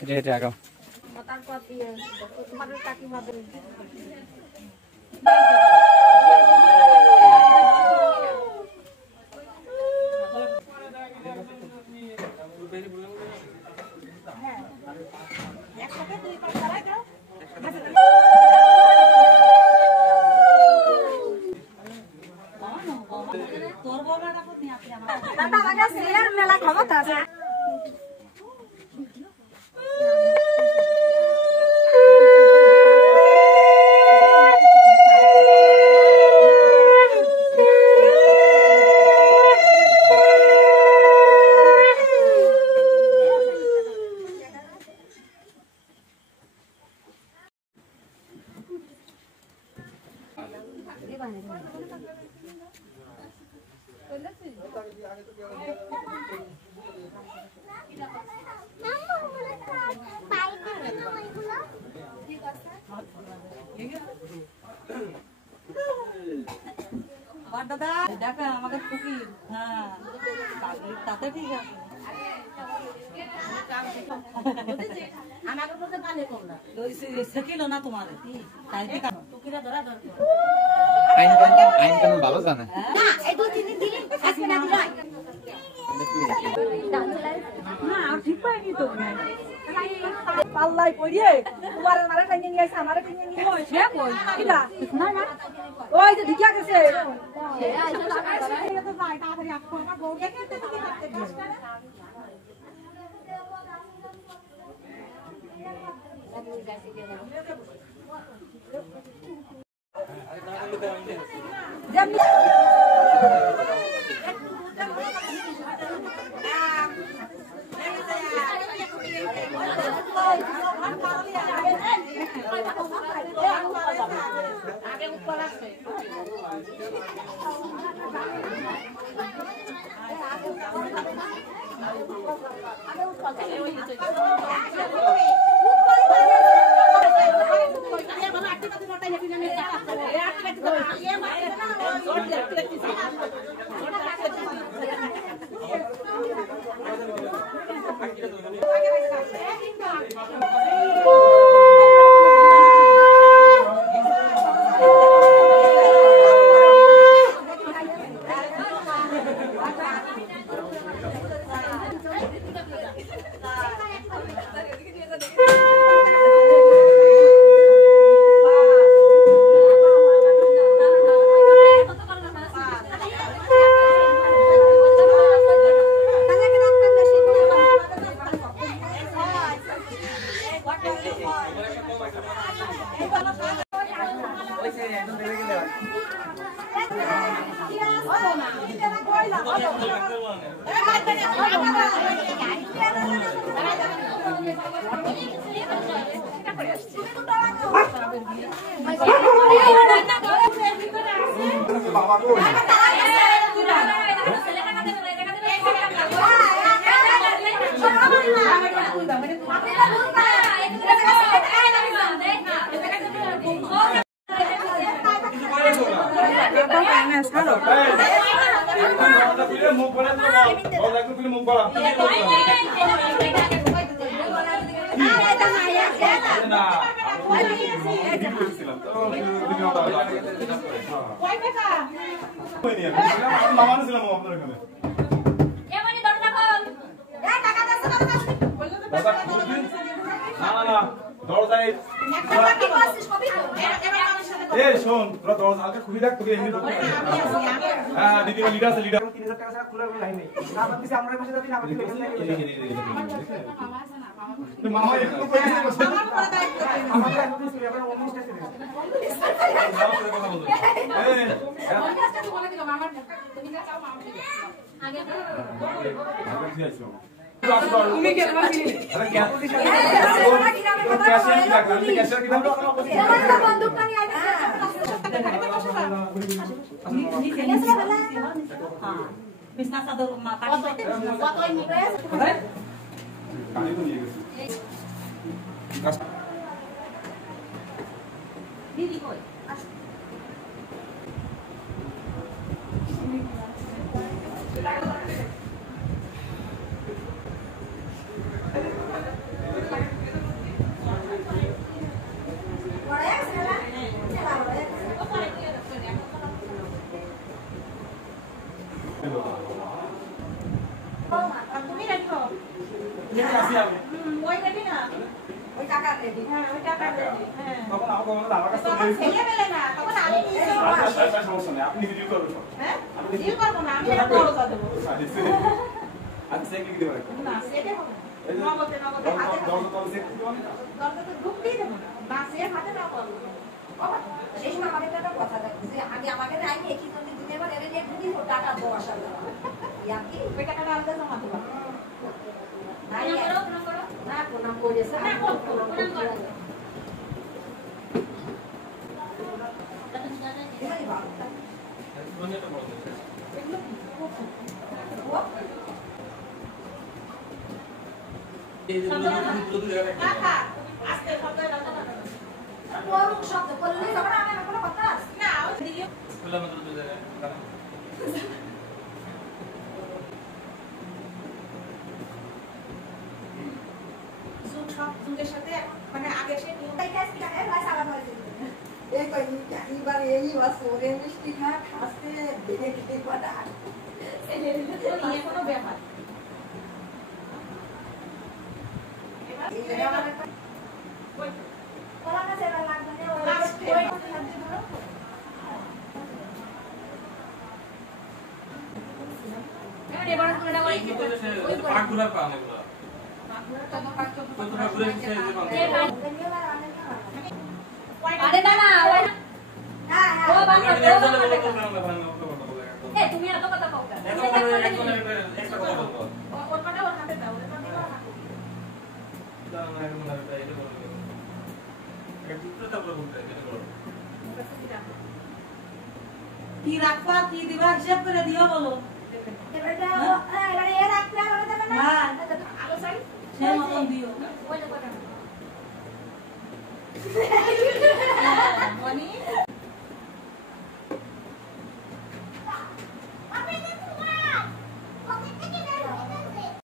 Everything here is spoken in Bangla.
এটা আগাও মেলা ক্ষমতা আছে দাদা দেখা আমাদের ফকির হ্যাঁ তাতে ঠিক আছে ভালো জানে ঠিক পাইনি তো পাল্লাই পড়িয়ে তোমার মারা টাইনে নিয়ে আসে আমারে টাইনে নিয়ে আসে কই কিটা না না ওই যে ঢিকা গেছে তো যাই তাড়াতাড়ি আপ করবা গৌড়ে কেটে তুমি করতে তুমি রাখো ওই রেডি না ওই টাকা রেডি হ্যাঁ ওই টাকা রেডি হ্যাঁ তখন আমার কাছে ছেলে মেলে না তখন আমি নিজে সমস্যা নেই আপনি ভিডিও করবেন হ্যাঁ ভিডিও করব না আমি একটা বড় দেব আচ্ছা সেট কি দেব না সেটে হবে নগদে হাতে দরজা সেট দিতে হবে না দরজা তো ঢুক দিয়ে দেব না সে হাতে দাও করব বাবা সেই সময় আমাকে একটা কথা দেখো যে আগে আমাকে রাইনি একই জমি দিতে পারে এর যে 2 টাকা দেওয়া আসলে ইয়াকি ওই টাকাটা আলাদা জমা দেব না করো না কোন করেছে না কোন করো শব্দ করলে যখন আমি কোনো কথা না সঙ্গে সাথে মানে আগে সে এই ওরে মিষ্টি খাচ্ছে দেখে কথা কোনো ব্যাপার তুমি এত কথা কও কি রাখবা কি দিবা হিসাব করে দিও বলো এবারে এ রাখলে আমাকে দেবে না আলো চাই সে মতন দিও